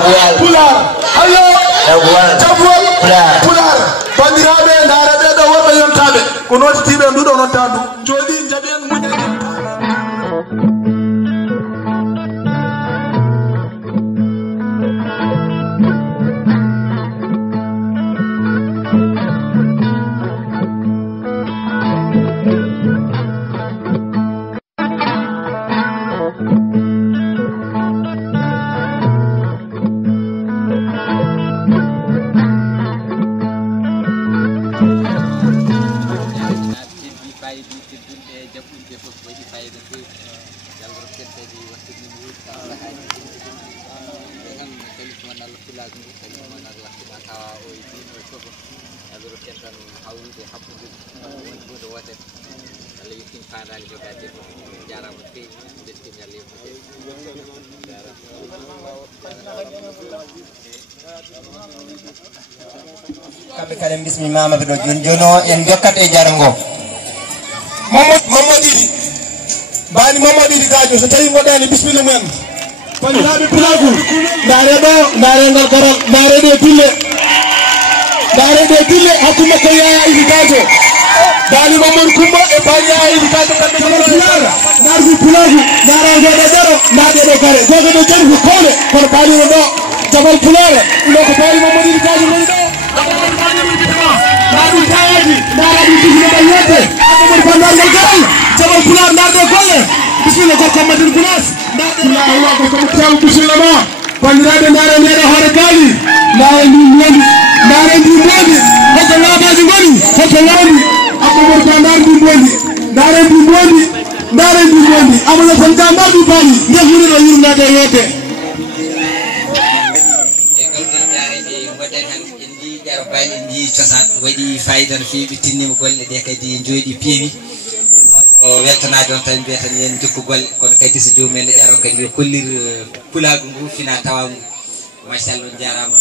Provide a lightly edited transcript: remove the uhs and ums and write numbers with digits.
pular ayo pular bandiraɓe ndaara ɓeɗo worɓe yontaɓe ko notitiɓe nduɗo non tandu joni jaɓen muñani kamɓe kala bismi Mamadou ɗo joni joni o en jokkat e jarango Mamadou bani Mamadou gajo so tawi goɗani bismillah men bandiraɓe pulagu ndaare ɗo ndaare ngal garal ndaare ɗe dille hakkude ko Yaya Idi Gajo bani Mamadou Coumba e bani Yaya Idi Gajo kamɓe pulara ndargu pulagu ndaragoɗo ɗero ndaɗeɗo gare gogoɗo jari ko kole kono balino ɗo jabal pulara ɗo ko bani Mamadou Idi Gajo woni ɗo Nadu tayaji naraɗi bismillah yote aɗomoɗi pandargal garal jabal pular ndarde golle bismillah gorko Madina Gounass Allah ko komo taw bismillah ma bandiraɓe ndare ndeɗo hoore gaali ndare ndi woni ndare ndi mbondi holko laabaji goni holko lawni aɗomoɗi pandar ndi mbondi ndare ndi mbondi amadou tan ka mbarɗi bani ndef wurino yurnade yote bani ndi cosaan waɗi fayida no fewi tinnima golle ɗe kadi jooɗi peewi o weltanade on tan mbiya tan yen jokku golle kono kadi so jomumen e ƴaro kadi yo kollir pulagu ngu fina tawa ngu machallah on jarama